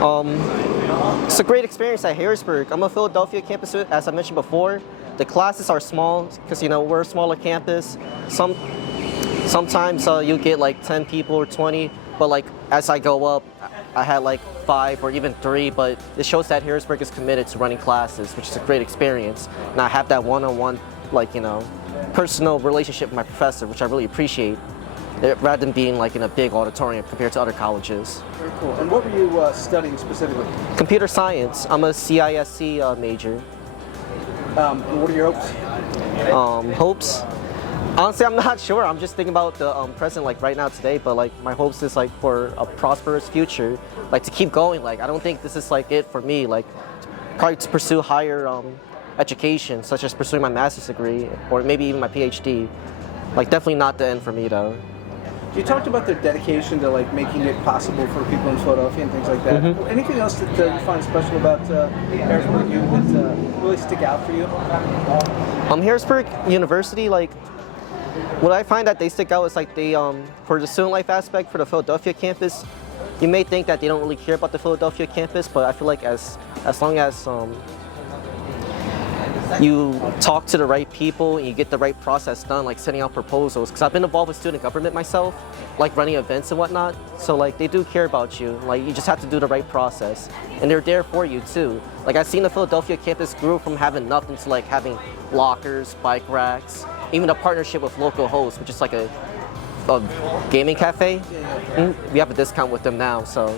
Um, it's a great experience at Harrisburg. I'm a Philadelphia campus student, as I mentioned before. The classes are small because we're a smaller campus. Sometimes you get like 10 people or 20, but like as I go up, I had like 5 or even 3. But it shows that Harrisburg is committed to running classes, which is a great experience. And I have that one-on-one, personal relationship with my professor, which I really appreciate, rather than being like in a big auditorium compared to other colleges. Very cool. And what were you studying specifically? Computer science. I'm a CISC major. And what are your hopes? Hopes? Honestly, I'm not sure. I'm just thinking about the present, like right now today. But like my hopes is like for a prosperous future, like to keep going. Like I don't think this is like it for me. Like probably to pursue higher education, such as pursuing my master's degree or maybe even my PhD. Like definitely not the end for me though. You talked about their dedication to like making it possible for people in Philadelphia and things like that. Mm-hmm. Anything else that you find special about Harrisburg U that really stick out for you? Harrisburg University, like what I find that they stick out is like they for the student life aspect for the Philadelphia campus. You may think that they don't really care about the Philadelphia campus, but I feel like as long as you talk to the right people and you get the right process done, like sending out proposals, because I've been involved with student government myself, like running events and whatnot, so like they do care about you. Like you just have to do the right process, and they're there for you too. Like I've seen the Philadelphia campus grew from having nothing to like having lockers, bike racks, even a partnership with local hosts, which is like a gaming cafe. We have a discount with them now, so.